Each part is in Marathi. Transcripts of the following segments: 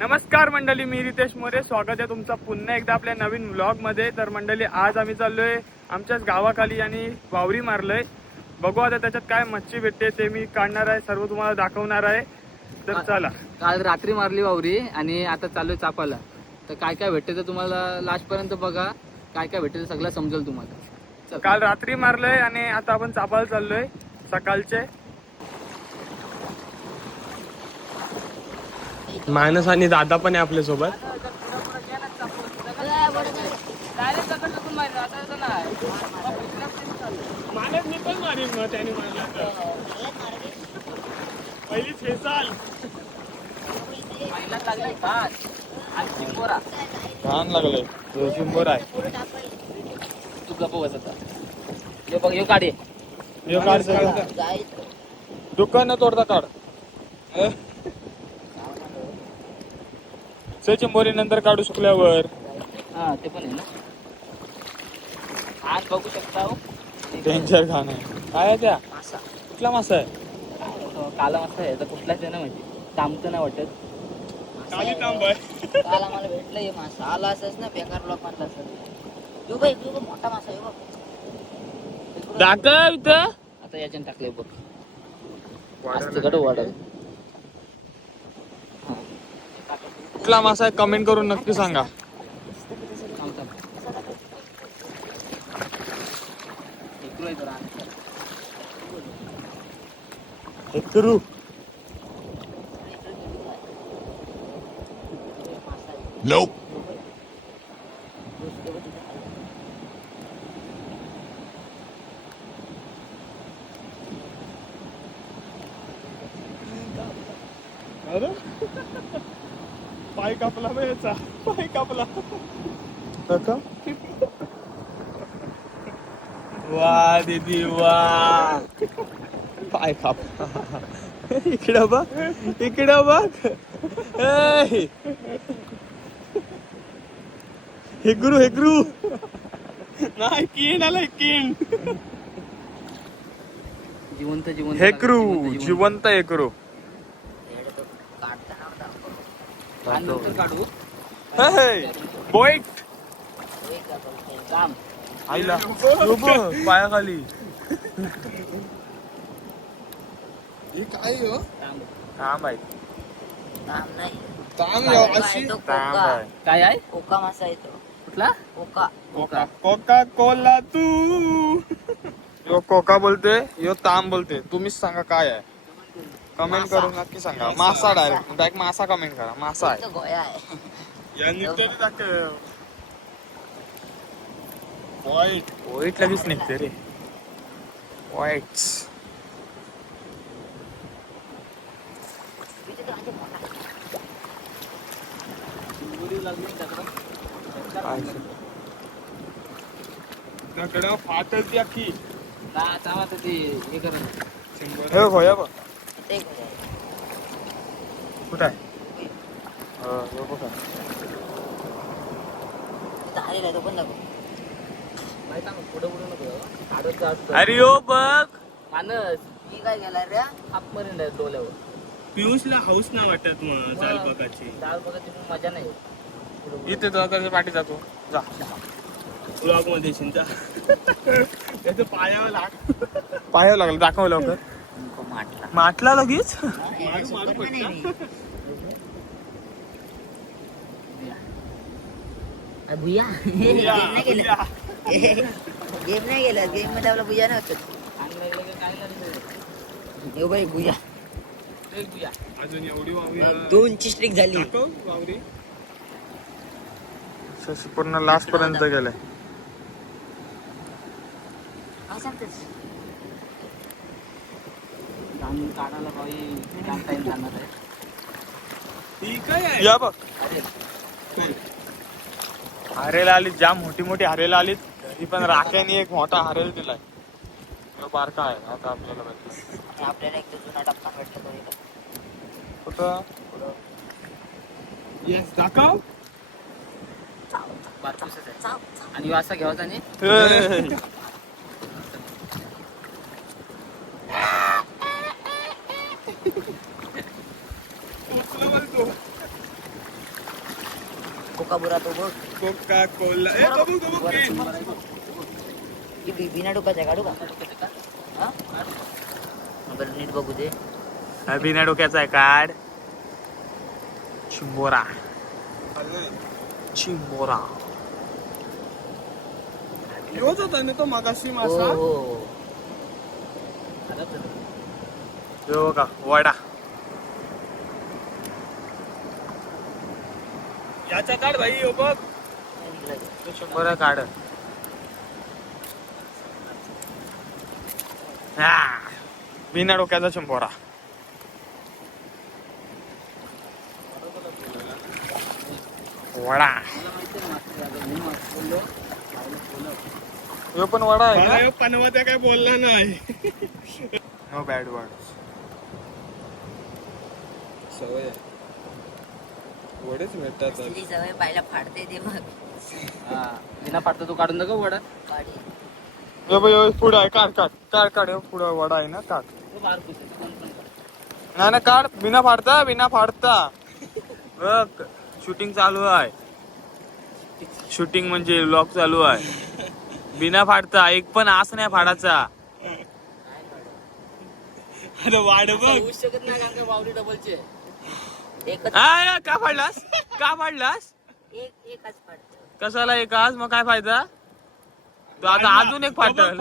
नमस्कार मंडळी मी रितेश मोरे. स्वागत आहे तुमचं पुन्हा एकदा आपल्या नवीन व्लॉगमध्ये तर मंडळी आज आम्ही चाललोय आमच्याच गावाखाली आणि वावरी मारलोय. बघू आता त्याच्यात काय मच्छी भेटते ते मी काढणार आहे सर्व तुम्हाला दाखवणार आहे. तर चला. काल रात्री मारली वावरी आणि आता चालू आहे चापाला तर काय काय भेटते तर तुम्हाला लास्ट पर्यंत बघा. काय काय भेटते सगळं समजेल तुम्हाला. काल रात्री मारलोय आणि आता आपण चापायला चाललोय सकाळचे. मानस आणि दादा पण आहे आपल्यासोबत. पहिला लागलाय शंभर आहे तू गप्प बस आता हे बघ हे काढे काढ सगळं. दुकान तोडता काढ. चिंबोरी नंतर काढू सुकल्यावर हा ते पण आहे ना. आज बघू शकता हो. डेंजर आहे. काय आहे त्या? मासा. कुठला मासा आहे? तो काला मासा आहे. तर कुठलाच आहे ना माहिती. तामचं नाही वाटत. काली तांब आहे. काल आम्हाला भेटलं हे मासा. आला असंच ना बेकार असं यो बाई यो बघ, मोठा मासा यो बघ दाखव इथं. आता याच्याने टाकले बघ. वाढत कुठला मासा आहे कमेंट करून नक्की सांगा. करू. अरे. पाय कापला याचा पाय कापला. काका वा दीदी वा. पाय काप. इकडं बघ इकडं बघ. ए! हेकरू हेकरू नाही किंड आलाय किंड जिवंत जिवंत हेकरू. जिवंत हेकरू काढताना दाखव. आणि नंतर काढू बोईट. काम आईला पायाखाली. काम थांब आहे. ताम नाही. आहे काय आहे? कोका मासा आहे तो कुठला? कोका. कोका. कोका कोला तू. यो कोका बोलते यो ताम बोलते तुम्हीच सांगा काय आहे. कमेंट. करून नक्की सांगा. मासा डायरेक्ट डायरेक्ट मासा कमेंट करा. मासा आहे. तो गोया आहे. वाईट वाईट लगेच निघते रे वाईट. दगड फाटल ती अख्खी ते हे कर. हे भया बघ. कुठं आहे? हो, बघा. इथं आलेला आहे तो पण दाखव. पुढे पुढे नको अरे यो बघ. मानस ही काय गेला रे? आतपर्यंत आहे डोल्यावर पियुषला हाऊस ना वाटत मग जाल बघाची डाळ बघायची मजा नाही. इथे जा त्याच्या पाठी जातो. जा. ब्लॉगमध्ये शिंचा त्याचं पायावर लाग. पायावर लागलं दाखव लवकर. माटला. माटला लगेच? भुया. गेम नाही गेलं. गेम नाही गेलं. गेममध्ये आपला भुया नव्हतं. बाई भुया. एक बिया. अजून एवढी वावरी दोनची स्ट्रिक झाली. पूर्ण लास्ट पर्यंत गेलाय काय सांगतेस धान काढायला काही जाम टाइम जाणार आहे. या बघ. अरे. हरेल आली जाम मोठी मोठी हरेल आली ही पण राख्याने एक मोठा हरेल दिलाय. तो बारका आहे आता आपल्याला माहिती. आणि आपल्याला एक तो जुना टप्पा भेटला तो इथं. कुठं? येस दाखव. आहे. आणि असा घ्यावाचा आणि हे. कोका बुरा तो बघ कोका कोला ए बघू बघू. की. ही बिना डोकाचा काढू का? हा? बरं नीट बघू दे. हा बिना डोक्याचा आहे कार्ड चिंबोरा. चिंबोरा. योच होता ना तो मागाशी हो मासा हो का वडा. याचा काढ भाई यो बघ. तो चिंबोरा काढ. हा, बिना डोक्याचा चिंबोरा वडा. यो पण वडा आहे ना पनवत्या काय बोलला नाही. नो बॅड वर्ड सवय वडेच भेटतात तुझी सवय पाहिला फाडते ते मग. हा. बिना फाटता तू काढून दाखव वडा. गाडी बाई, यो पुढं आहे काढ काढ. काढ काढ पुढं वडा आहे ना काढ. तो बाहेर पुसेल, कोण पण काढ. नाही ना काढ. बिना फाडता बिना फाडता. बघ शूटिंग चालू आहे. शूटिंग म्हणजे व्लॉग चालू आहे. बिना फाडता एक पण आस नाही फाडाचा. अरे वाढ होऊच शकत नाही कारण का वावरी डबलची आहे. एकच हा का फाडलास? का फाडलास? एक एकच फाडतो. कशाला एक आज मग काय फायदा? तो आता अजून एक फाटल.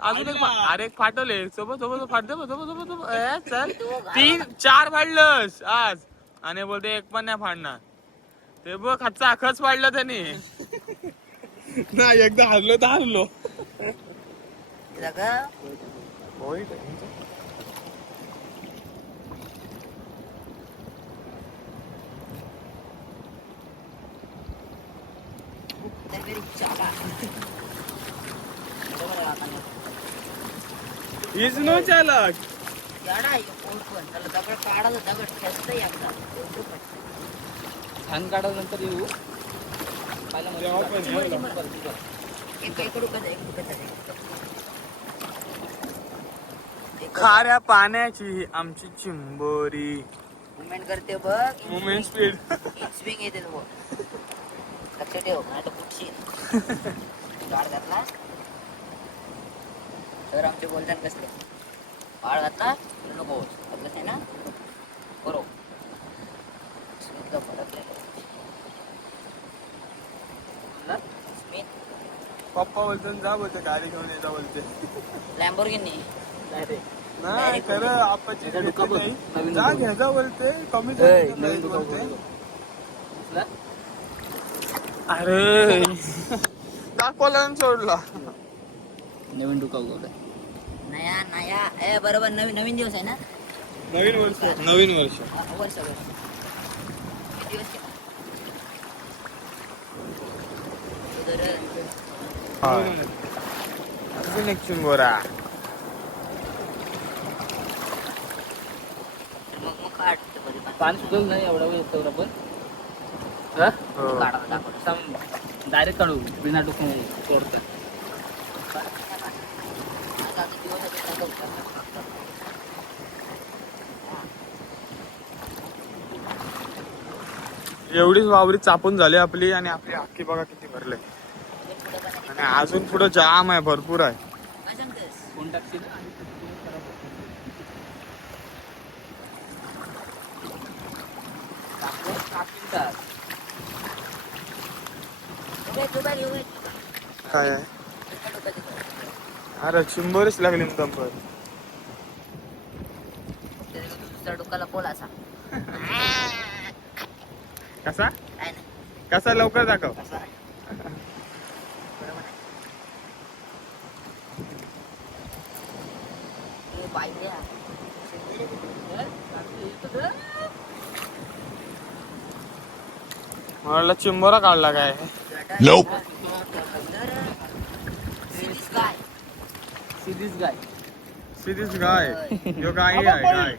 अजून एक फा- अरे एक फाटल एक सोबत सोबत फाटते सोबत सोबत सोबत. ए, चल. तीन चार फाडलंस आज. आणि बोलते एक पण नाही फाडणार. ते बघ खच्चा खच फाडलं त्याने. नाही एकदा हरलो तर हरलो तर मेरी चाला बरोबर आहे आता नाही. इज नो चालक दगड काढायला दगड खेचतं येऊ खाऱ्या पाण्याची आमची चिंबोरी. मुवमेंट करते बघ. मुमेंट स्पीड स्विंग येते बघ. लक्ष ठेव नाही फुटशील गाड घातला तर आमचे बोलताना कसले बाळ घातला नको आपलं आहे ना? बरोबर स्मितला फरक ना? स्मित पप्पा बोलतो जा बोलते गाडी घेऊन येता बोलते. Lamborghini Direct. नाही खरं आपाची. नाही जा. घ्यायचा बोलते. कमी नाही बोलते? अरे. दाखवला सोडला. नवीन डुका उगवलाय. नया नया. ए बरोबर नवीन नवीन दिवस आहे ना? नवीन वर्ष. नवीन वर्ष. हा, वर्ष वर्ष. किती दिवस केला? उदर- अजून एक चिंबोरा मग मग काढ ते कधी पण. सुकल नाही एवढा वेळ येतो आपण हा हो. काढावं दाखवलं. डायरेक्ट काढू बिना सोडतं. एवढीच वावरी चापून झाली आपली आणि आपली हक्की बघा किती भरले. आणि अजून पुढे जाम आहे भरपूर आहे. टाकशील आणि ते तुम्ही खराब होतं. टाकलं, टाकीन टाक. उभे, उभे, उभे. काय. अरे चिंबोरीच लागली त्याच्या दुसऱ्या डोक्याला पोल असा. कसा? कसा लवकर दाखव. मला चिंबोरा काढला काय? Nope. Series guy. सिधीच गाय सिधीच गाय यो गाय आहे गाय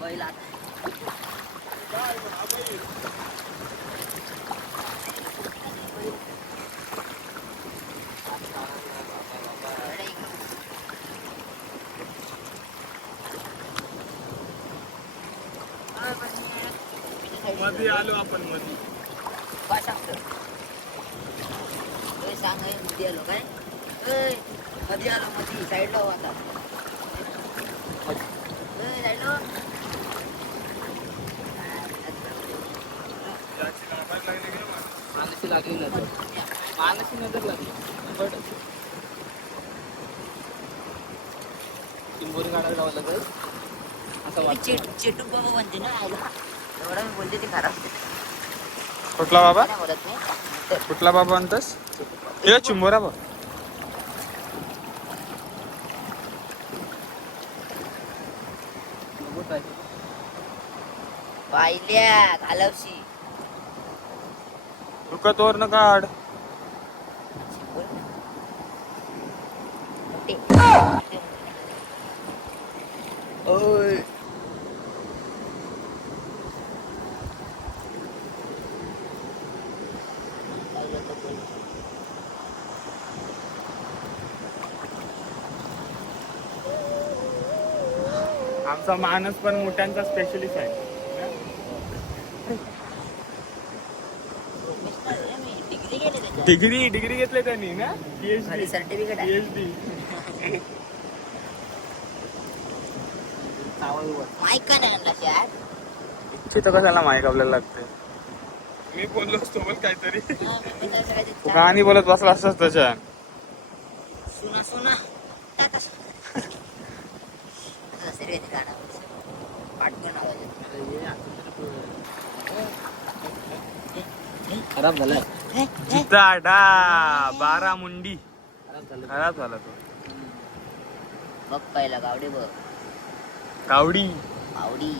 बैल आता. अरे, इकडं. मध्ये आलो आपण मध्ये मध्ये आलो काय? मध्ये आलो मध्ये साईडला हो आता साईडला. मानसी लागली नजर मानसी नजर लागली. बट चिंबोरी काढायला जावं लागेल. असं वाटतं. चेट- बाबा म्हणते ना एवढा मी बोलते ते खराब कुठला बाबा? कुठला बाबा म्हणतस? बा बघू try. पाहिल्या घालवशी तुका तोर न काढ. आमचा मानस पण मोठ्यांचा स्पेशलिस्ट आहे. डिग्री डिग्री घेतली त्यांनी ना? पीएचडी सर्टिफिकेट आहे. पीएचडी चावल वर. माईक का नाही आणला यार तिथं कशाला माईक आपल्याला लागते मी बोललो असतो बोल काहीतरी. तू सुना कहाणी बोलत बसला असतास त्याच्या सुना टाटा. गाणं पाटकन आवाज येतो. अरे ये, आता तरी तू- खराब झालं. जिताडा बारा मुंडी. खराब झालं तो. बघ पहिला गावडे बघ. गावडी. आवडी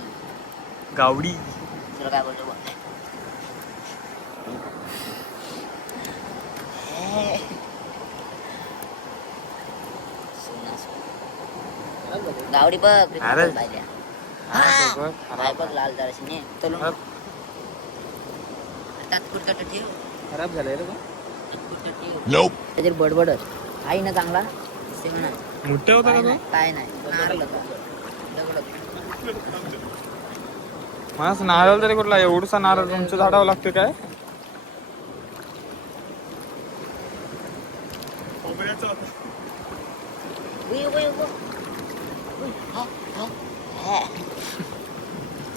गावडी. तुला काय बोलतो बघ. गावडी बघ. अरे. हा, बघ, लाल खराब. तात्पुरता तर ठेव. खराब झालंय रे ठेव. त्याच्यात बडबडत आई ना चांगला? मोठे होता काय का नाही काय नारळ तरी कुठला? एवढसा नारळ तुमच्या झाडावं लागतं काय उई, उई, उई. उई, हा, हा, हा.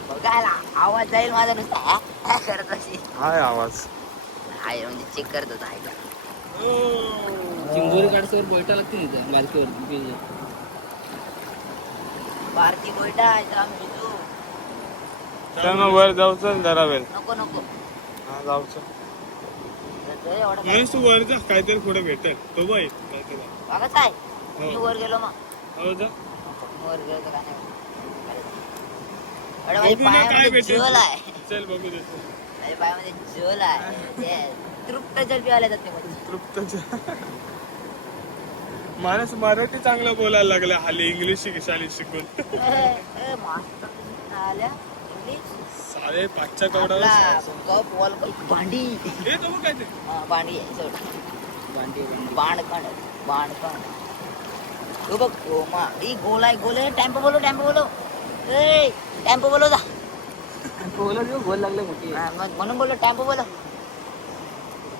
बघायला आवाज जाईल माझा नुसता हा, हा करत अशी हाय आवाज. आहे म्हणजे चेक करत होता आईला चिंबोरी काढल्यावर बोयटा लागते ना इथं, मालकीवर भारती गोयटा आहे तर आम्ही घेतो चल मग वर जाऊचं जरा वेळ. नको नको. हा जाऊचं एवढं काय- महेश तू वर जा काहीतरी पुढे भेटेल. तो बाई काहीतरी. बघत आहे. मी वर गेलो मग. हो जा. वर गेलो तर काय नाही जल आहे. चल बघू दे. माझ्या पायामध्ये जल आहे. तृप्त जल पिवायला जाते तृप्त माणूस मराठी चांगलं बोलायला लागला. हाली इंग्लिश शिक शाळेत शिकून. मास्टर आल्या? इंग्लिश? साडे पाचच्या कवडावर कप वॉल भांडी. हे तो बघ काय ते. भांडी आहे सोड. भांडी. बाणकण बाणकण. तो बघ ओ मा ई गोल आहे गोल आहे. टेम्पो बोलो टेम्पो बोलो टेम्पो बोलो जा. बोला देऊ, गोल लागले मोठी मग म्हणून बोलो टेम्पो बोलो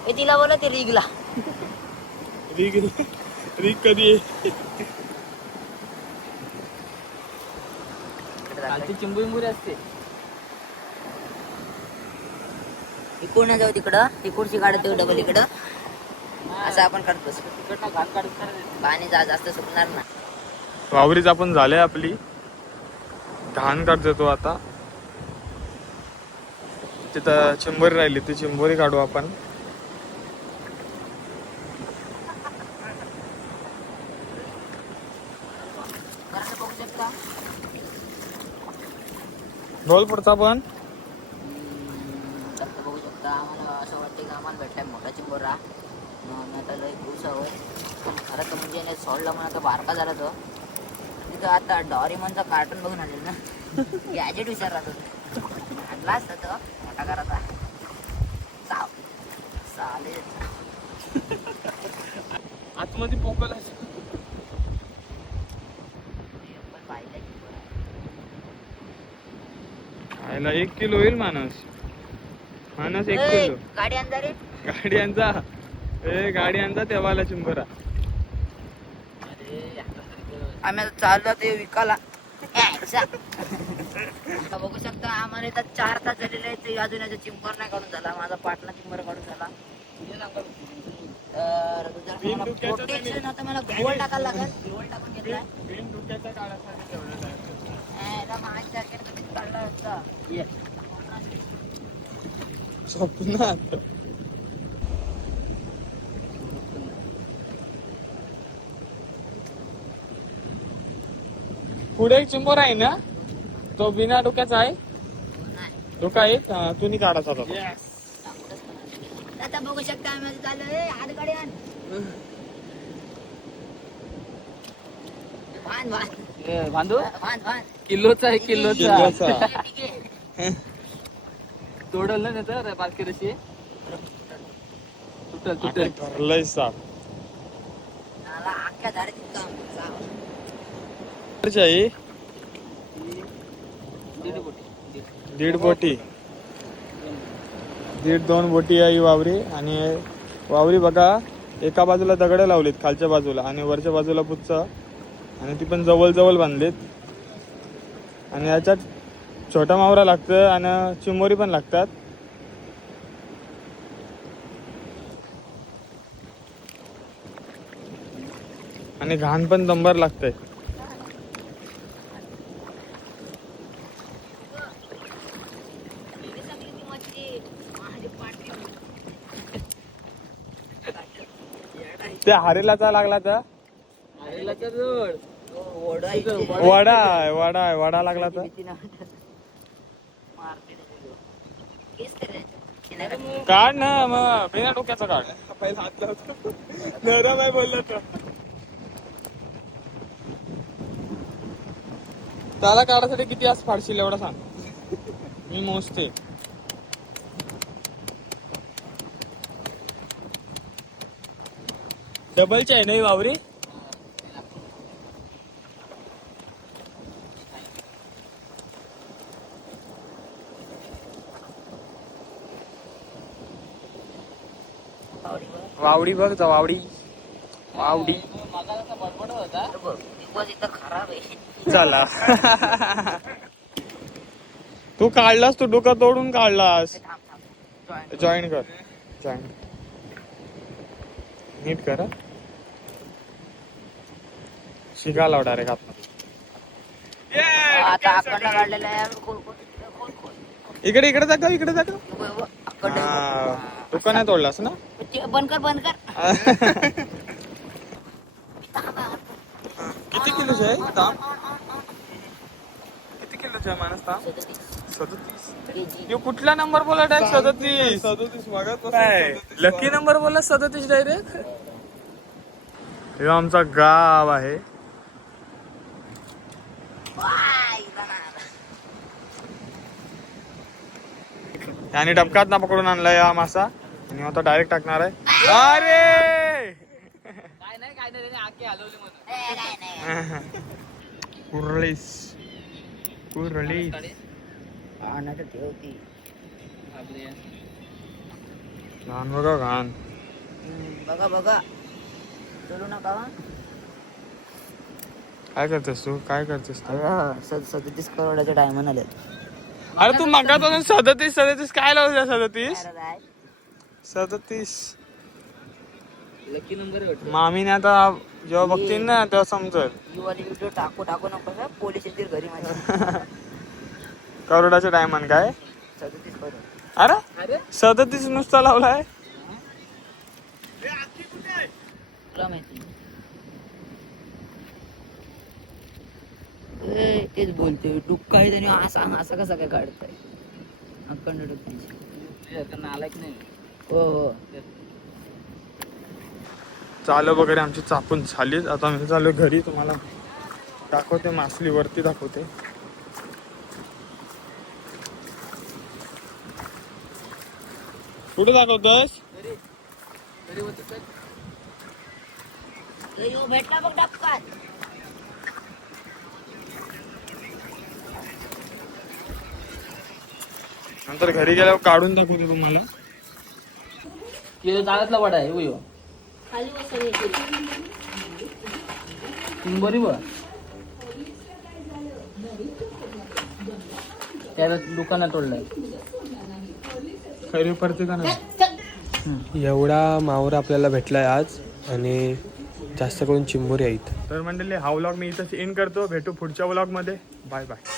ए तिला बोलो ते रिगला. रीग रीग कधी चिंबोरी मुरी असते. इकडून जाऊ तिकडं. तिकडची काढत येऊ डबल इकडं. असं आपण करत बसू तिकडनं घाण काढत करायचं. पाणी जा जास्त सुकणार ना वावरीच आपण झाले आपली. घाण काढ देतो आता. तिथं चिंबोरी राहिली ती चिंबोरी काढू आपण. कसं बघू शकता बोल पण फक्त बघू शकता आम्हाला असं वाटतं की आम्हाला भेटलाय मोठा चिंबोरा. नाही तर लय खुश आहोत. खरं तर म्हणजे नाही सोडला म्हणून तर बारका झाला तो. तिथं आता डॉरीमनचा कार्टून बघून आलेलं ना. गॅजेट विचार राहतो आणला असता तो मोठा करायचा चाव. चालेल. आतमध्ये पोकल चिंबोरा खायला एक किलो होईल माणूस. मानस एक किलो. गाडी आणजा रे. गाडी आणजा. ए गाडी आणजा तेव्हाला चिंबरा. आम्ही आता चाललो ते विकाला बघू शकता आम्हाला इथं चार तास झालेले आहेत ते अजून याचा चिंबर नाही काढून झाला. माझा पाटला चिंबर काढून झाला. तर मला आता गॉगल टाकायला लागेल. गॉगल टाकून घेतलाय. माझ्या काढला असता. स्वप्नात. पुढे एक चिंबोर आहे ना? तो बिना डोक्याचा आहे. डोका आहे हा, तुम्ही काढायचा होता. आता बघू शकता आम्ही आता ए, आण. ए, बांधू? किलोचा आहे. ठीक आहे. तोडल ना त्याचं बारकी रशी? तुटल तुटल. ठरलंय साप. मला अख्ख्या झाडाची काम जावं. आहे दीड बोटी. दीड. दोन बोटी आहे ही वावरी आणि वावरी बघा एका बाजूला दगड लावलीत खालच्या बाजूला आणि वरच्या बाजूला पुच्च आणि ती पण जवळजवळ बांधलीत आणि याच्यात छोटा मावरा लागतं आणि चिमोरी पण लागतात आणि घाण पण दंबर लागतंय किती चांगली ती मच्छी. माझी पाठी. त्या हारेलाचा लागला तर. वडा आहे वडा आहे. वडा लागला तर. काढ ना मग. बिना डोक्याचा काढ. पहिला हात लावतो बोललं तर. त्याला काढायसाठी किती आज फाडशील एवढा सांग. मी मोजते. डबलची आहे नाही वावरी. वावडी बघ जा वावडी. वावडी. चला. तू काढलास तू डोकं तोडून काढलास. जॉईन कर. जॉईन नीट कर शिका लाव डायरेक्ट आतमध्ये. आता अखंड काढलेला आहे. खोल खोल खोल खोल इकडे इकडे दाखव इकडे अखंड हा, डोकं नाही तोडलास ना? ते बंद कर बंद कर. किती किलोचे आहे? ताम किती किलोचे आहे माणूस ताम सदतीस. यो कुठला नंबर बोला डायरेक्ट सदतीस? सदोतीस मागत काय? लकी नंबर बोलला सदतीस डायरेक्ट हे आमचा गाव आहे. आणि डबकात ना पकडून आणलाय हा मासा. आणि आता डायरेक्ट टाकणार आहे. अरे! ठेवती आपले. घाण बघा घाण. बघा बघा. चलू नका हं. काय करतेस तू? काय करतेस तू? सदतीस करोडाच्या डायमंड आले अरे तू मगात सदतीस सदतीस काय लावलं सदतीस? सदतीस. लकी नंबर भेटतो मामीने आता जेव्हा बघतील ना तेव्हा समजल. व्हिडिओ टाकू टाकू नको पोलीस येतील घरी करोडाचे डायमंड काय? सदतीस करोड अरे? अरे? सदतीस नुसता लावलाय तुला माहिती ए, तेच बोलते टुक्का आहे त्याने असा असा कसा काय काढताय? अखंड टुक्कीची त्यांना आलाय नाही. हो हो. चालू वगैरे आमची चापून झालीच आता मी चालू घरी तुम्हाला दाखवते मासली वरती दाखवते. कुठे दाखवतोस भेटला बघ नंतर घरी गेल्यावर काढून दाखवतो तुम्हाला. हे वडा आहे उयो. बरी त्याला दुकानात तोडलंय. खरी पडते का नाही? एवढा मावरा आपल्याला भेटलाय आज आणि जास्त करून चिंबोरी आहेत. तर मंडळी हा व्लॉग मी इथं एंड करतो. भेटू पुढच्या व्लॉगमध्ये. Bye bye